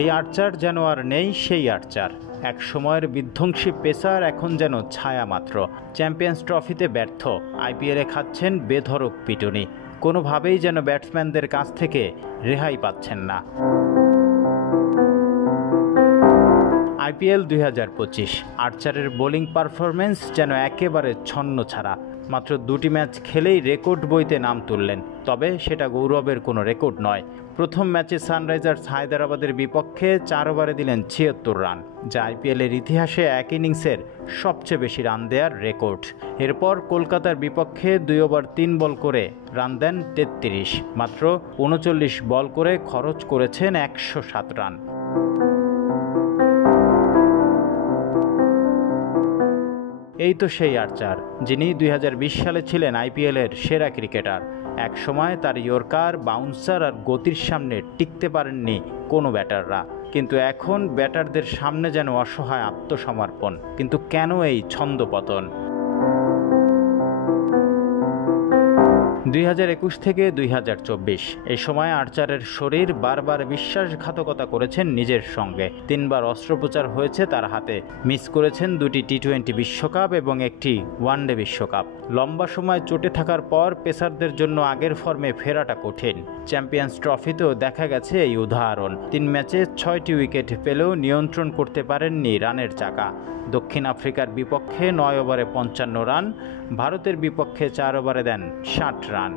এই আর্চার যেন আর নেই সেই আর্চার। এক সময়ের বিধ্বংসী পেসার এখন যেন ছায়া মাত্র। চ্যাম্পিয়ন্স ট্রফিতে ব্যর্থ, আইপিএলে খাচ্ছেন বেধড়ক পিটুনি। কোনোভাবেই যেন ব্যাটসম্যানদের কাছ থেকে রেহাই পাচ্ছেন না। আইপিএল 2025 আর্চারের বোলিং পারফরমেন্স যেন একেবারে ছন্নছাড়া। মাত্র 2টি ম্যাচ খেলেই রেকর্ড বইতে নাম তুললেন, তবে সেটা গৌরবের কোনো রেকর্ড নয়। প্রথম ম্যাচে সানরাইজার্স হায়দ্রাবাদের বিপক্ষে 4 ওভারে দিলেন 76 রান, যা আইপিএলের ইতিহাসে এক ইনিংসের সবচেয়ে বেশি রান দেওয়ার রেকর্ড। এরপর কলকাতার বিপক্ষে 2 ওভার 3 বল করে রান দেন 33। মাত্র 39 বল করে খরচ করেছেন 107 রান। এই তো সেই আর্চার, যিনি 2020 সালে ছিলেন আইপিএলের সেরা ক্রিকেটার। এক সময় তার ইয়র্কার, বাউন্সার আর গতির সামনে টিকতে পারেননি কোনো ব্যাটাররা, কিন্তু এখন ব্যাটারদের সামনে যেন অসহায় আত্মসমর্পণ। কিন্তু কেন এই ছন্দপতন? 2021 থেকে 2024 এই সময় আর্চারের শরীর বারবার বিশ্বাসঘাতকতা করেছেন নিজের সঙ্গে। 3 বার অস্ত্রোপচার হয়েছে তার হাতে। মিস করেছেন 2টি টি20 বিশ্বকাপ এবং একটি ওয়ানডে বিশ্বকাপ। লম্বা সময় চোটে থাকার পর পেসারদের জন্য আগের ফর্মে ফেরাটা কঠিন। চ্যাম্পিয়ন্স ট্রফিতেও দেখা গেছে এই উদাহরণ। 3 ম্যাচে 6টি উইকেট পেলেও নিয়ন্ত্রণ করতে পারেননি রানের চাকা। দক্ষিণ আফ্রিকার বিপক্ষে 9 ওভারে 55 রান, ভারতের বিপক্ষে 4 ওভারে দেন 60 রান।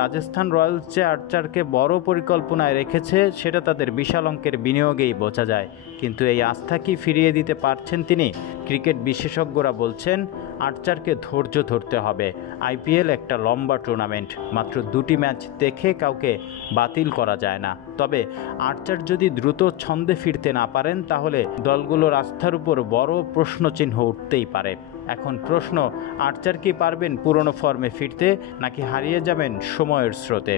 রাজস্থান রয়্যালস যে আর্চারকে বড় পরিকল্পনায় রেখেছে সেটা তাদের বিশাল অঙ্কের বিনিয়োগেই বোঝা যায়। কিন্তু এই আস্থা কি ফিরিয়ে দিতে পারছেন তিনি? ক্রিকেট বিশেষজ্ঞরা বলছেন আর্চারকে ধৈর্য ধরতে হবে। আইপিএল একটা লম্বা টুর্নামেন্ট, মাত্র 2টি ম্যাচ দেখে কাউকে বাতিল করা যায় না। তবে আর্চার যদি দ্রুত ছন্দে ফিরতে না পারেন তাহলে দলগুলোর আস্থার উপর বড় প্রশ্নচিহ্ন উঠতেই পারে। এখন প্রশ্ন, আর্চার কি পারবেন পুরনো ফর্মে ফিরতে, নাকি হারিয়ে যাবেন সময়ের স্রোতে?